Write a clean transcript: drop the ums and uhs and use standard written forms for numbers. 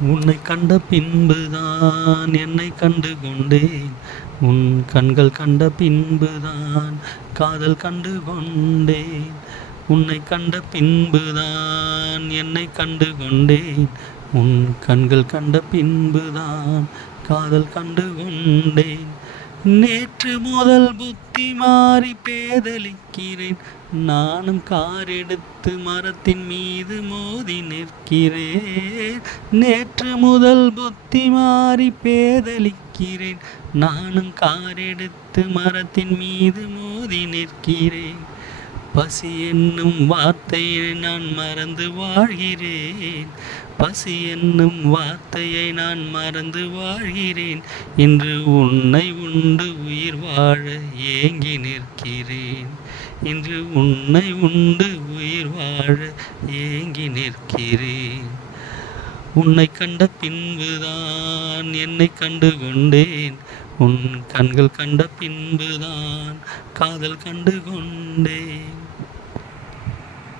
உன்னை கண்ட பின்புதான் என்னை கண்டு கொண்டேன். உன் கண்கள் கண்ட பின்புதான் காதல் கண்டு கொண்டேன். உன்னை கண்ட பின்புதான் என்னை கண்டு கொண்டேன். உன் கண்கள் கண்ட பின்புதான் காதல் கண்டு கொண்டேன். நேற்று முதல் புத்தி மாறி பேதலிக்கிறேன். நானும் கார் எடுத்து மரத்தின் மீது மோதி நிற்கிறேன். நேற்று முதல் புத்தி மாறி பேதலிக்கிறேன். நானும் கார் எடுத்து மரத்தின் மீது மோதி நிற்கிறேன். பசி என்னும் வார்த்தையை நான் மறந்து வாழ்கிறேன். பசி என்னும் வார்த்தையை நான் மறந்து வாழ்கிறேன். இன்று உன்னை உண்டு உயிர் வாழ ஏங்கி நிற்கிறேன். இன்று உன்னை உண்டு உயிர் வாழ ஏங்கி நிற்கிறேன். உன்னை கண்ட பின்புதான் என்னை கண்டு கொண்டேன். உன் கண்கள் கண்ட பின்புதான் காதல் கண்டு கொண்டேன்.